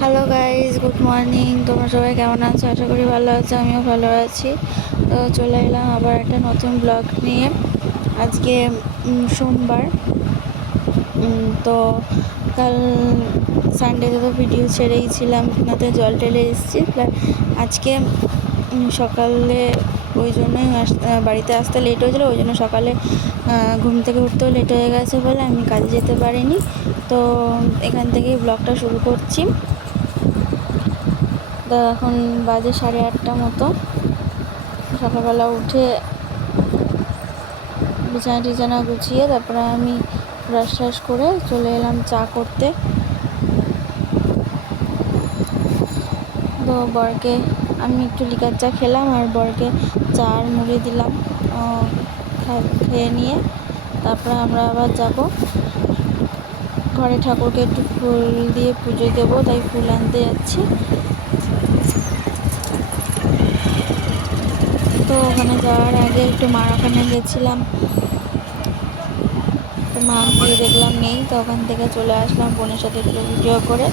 Hello guys, good morning. তোমরা সবাই কেমন আছো? আশা করি ভালো আছো, আমিও ভালো আছি। তো চলে এলাম আবার একটা নতুন ব্লগ নিয়ে। আজকে সোমবার। তো কাল সানডেতে তো ভিডিও ছেড়েই ছিলাম, নাতে জল টেলে এসেছি। আজকে সকালে ওই জন্যই বাড়িতে আসতে লেট হয়েছিলো, ওই জন্য সকালে ঘুম থেকে উঠতেও লেট হয়ে গেছে বলে আমি কাজে যেতে পারিনি। তো এখান থেকেই ব্লগটা শুরু করছি। তো এখন বাজে 8:30 মতো। সকালবেলা উঠে বিছানা গুছিয়ে তারপরে আমি ব্রাশ করে চলে এলাম চা করতে। তো বরকে আমি একটু লিকার চা খেলাম আর বরকে চা আর মুড়ি দিলাম। খেয়ে নিয়ে তারপরে আমরা আবার যাব ঘরে, ঠাকুরকে একটু ফুল দিয়ে পুজো দেবো, তাই ফুল আনতে যাচ্ছি। তো ওখানে যাওয়ার আগে একটু মার ওখানে গেছিলাম, তো মা গিয়ে দেখলাম নেই, তো ওখান থেকে চলে আসলাম বোনের সাথে একটু ভিডিও করে।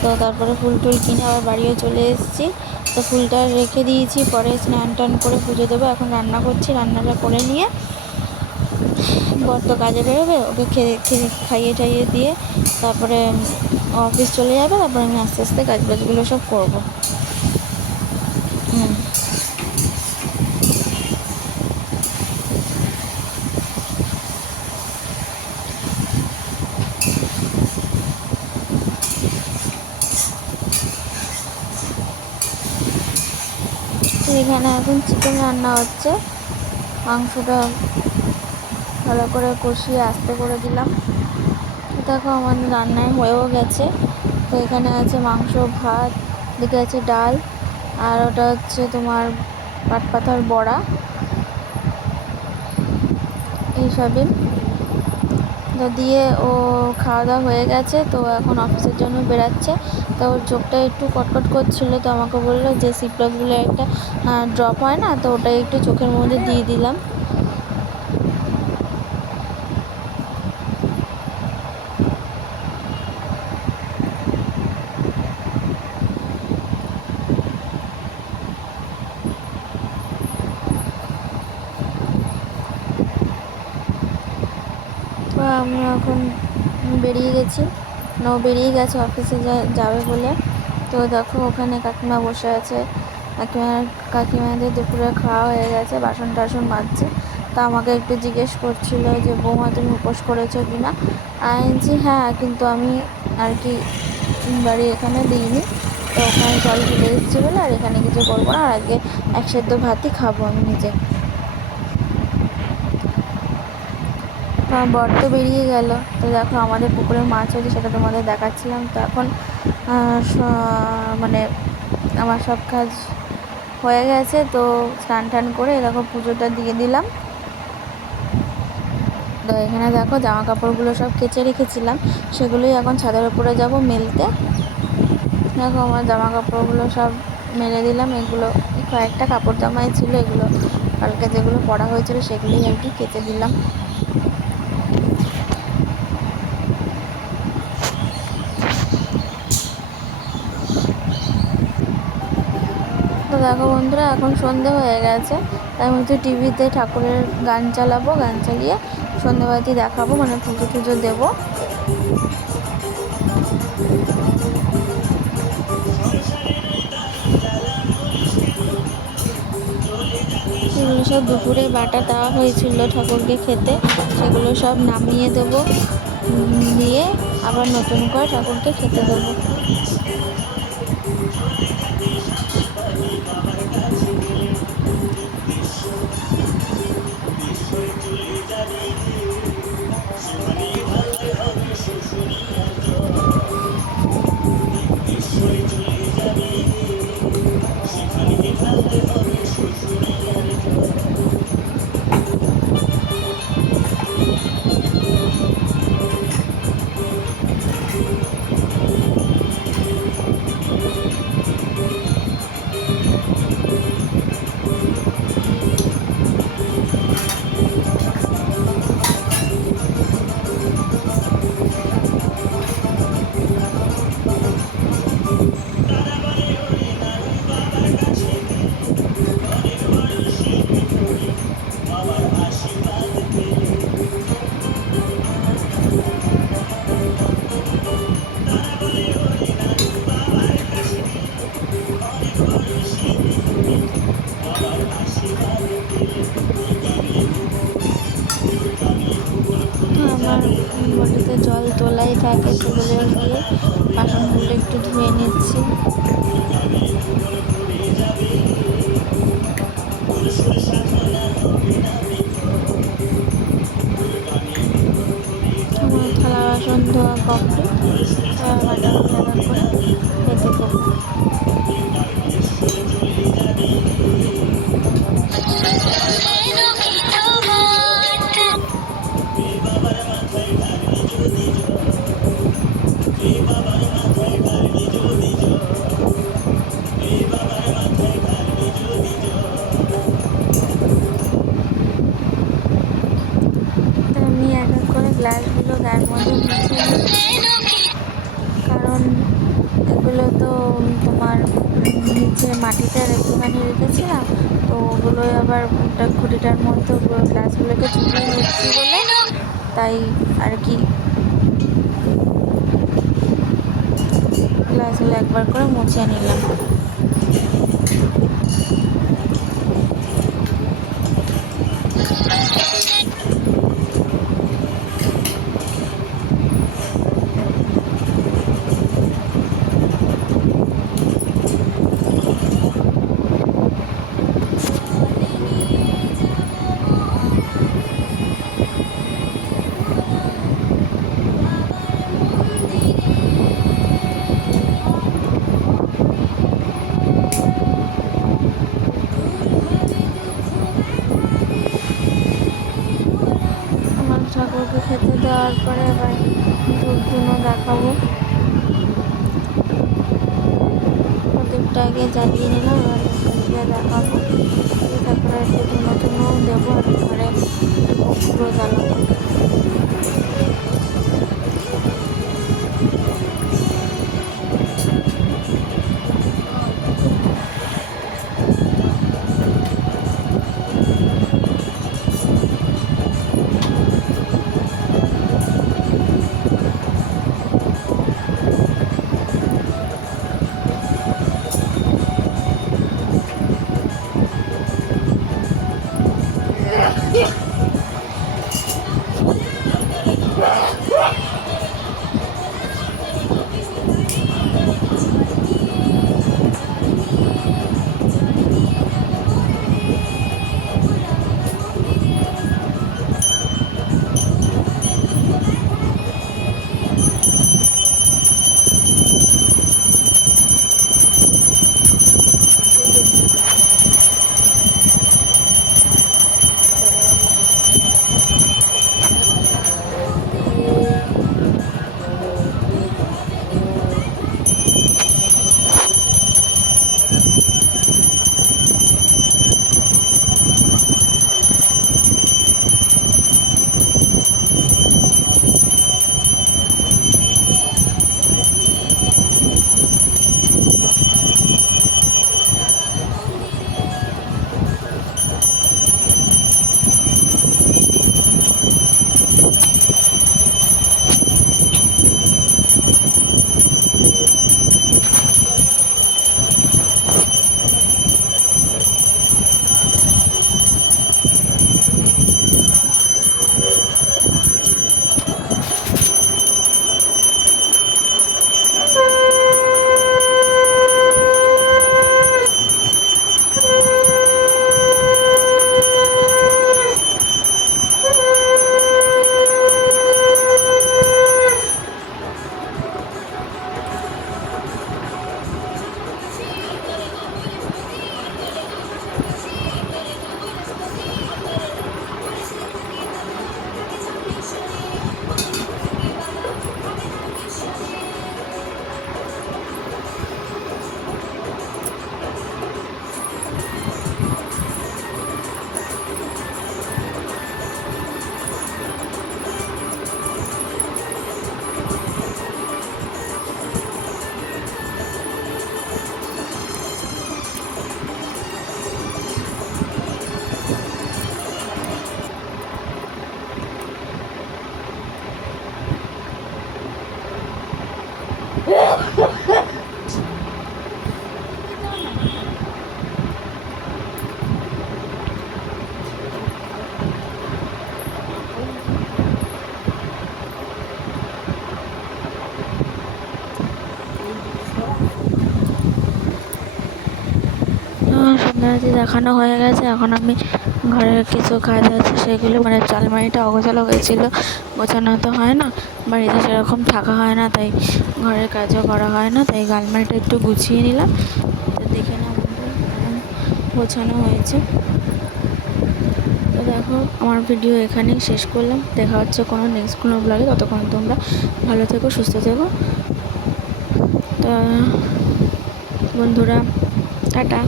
তো তারপরে ফুল টুল কিনে আবার বাড়িও চলে এসেছি। তো ফুলটা রেখে দিয়েছি, পরে স্নান টান করে পুজো দেবো। এখন রান্না করছি, রান্নাটা করে নিয়ে বর তো কাজে বেরোবে, ওকে খাইয়ে টাইয়ে দিয়ে তারপরে অফিস চলে যাবে। তারপরে আমি আস্তে আস্তে কাজবাজগুলো সব করবো। এখানে এখন চিকেন রান্না হচ্ছে। মাংসটা ভালো করে কষিয়ে আস্তে করে দিলাম। দেখো আমাদের রান্নায় হয়েও গেছে। তো এখানে আছে মাংস, ভাত, দিকে আছে ডাল, আর ওটা হচ্ছে তোমার পাটপাতার বড়া, এইসবই তো দিয়ে ও খাওয়া দাওয়া হয়ে গেছে। তো এখন অফিসের জন্য বেরাচ্ছে। তো ওর চোখটা একটু কটকট করছিলো, তো আমাকে বললো যে সিপ্লসগুলো একটা ড্রপ হয় না, তো ওটাই একটু চোখের মধ্যে দিয়ে দিলাম। তো আমি এখন বেরিয়ে গেছি, বেরিয়ে গেছে অফিসে যাবে বলে। তো দেখো ওখানে কাকিমা বসে আছে। কাকিমাদের দুপুরে খাওয়া হয়ে গেছে, বাসন টাসন মাজছে। তা আমাকে একটু জিজ্ঞেস করছিল যে বৌমা তুমি উপোস করেছো কি না। আমি বলছি হ্যাঁ, কিন্তু আমি আর কি বাড়ি এখানে দিইনি, তো ওখানে জল ঢেলে এসেছি বলে আর এখানে কিছু করবো না, আর আজকে এক সেদ্ধ ভাতই খাবো আমি নিজে। বর তো বেরিয়ে গেল। তো দেখো আমাদের পুকুরে মাছ হয়েছে, সেটা তোমাদের দেখাচ্ছিলাম। তো এখন মানে আমার সব কাজ হয়ে গেছে। তো স্নান টান করে দেখো পুজোটা দিয়ে দিলাম। তো এখানে দেখো জামা কাপড়গুলো সব কেচে রেখেছিলাম, সেগুলোই এখন ছাদের উপরে যাব মেলতে। দেখো আমার জামা কাপড়গুলো সব মেলে দিলাম। এগুলো কয়েকটা কাপড় জামাই ছিল, এগুলো কালকে যেগুলো পরা হয়েছিল সেগুলোই আর কি কেচে দিলাম। তো দেখো বন্ধুরা, এখন সন্ধে হয়ে গেছে, তাই আমি তো টিভিতে ঠাকুরের গান চালাবো, গান চালিয়ে সন্ধেবাতি দেখাবো, মানে পুজো টুজো দেবো। এগুলো সব দুপুরে বাটা দেওয়া হয়েছিল ঠাকুরকে খেতে, সেগুলো সব নামিয়ে দেবো, দিয়ে আবার নতুন করে ঠাকুরকে খেতে দেবো। এসে বলে গিয়ে বাসনগুলো একটু ধুয়ে নিচ্ছি। আমার থালা বাসন ধোয়া কমপ্লিট। বাটার করে খেতে দেবো। আমি এক এক করে গ্লাসগুলো গায়ের মধ্যে মুছে নিই, কারণ এগুলো তো তোমার নিচে মাটিতে একটুখানি রেখেছিলাম, তো ওগুলোই আবার খুঁটিটার মধ্যে গ্লাসগুলোকে চুপিয়ে নিচ্ছি বলে তাই আর কি গ্লাসগুলো একবার করে মুছে নিলাম। ঠাকুরকে খেতে দেওয়ার পরে এবার ধূপ ধুনো দেখাবো। প্রদীপটা আগে জ্বালিয়ে নিলাম, এবার ধূপটা দেখাবো। তারপরে একটু ধুনো ধুনোও দেবো, আর ঘরে পুরো জ্বালাবো। সন্ধ্যারতি দেখানো হয়ে গেছে। এখন আমি ঘরের কিছু কাজ আছে সেগুলো, মানে আলমারিটা অগোছালো হয়েছিল, গোছানো তো হয় না, বাড়িতে সেরকম থাকা হয় না, তাই ঘরের কাজও করা হয় না, তাই আলমারিটা একটু গুছিয়ে নিলাম। তো দেখে নাও বন্ধুরা কেমন গোছানো হয়েছে। তো দেখো আমার ভিডিও এখানেই শেষ করলাম। দেখা হচ্ছে কোনো নেক্সট কোনো ব্লগে। ততক্ষণ তোমরা ভালো থেকো, সুস্থ থেকো। তো বন্ধুরা টাটা।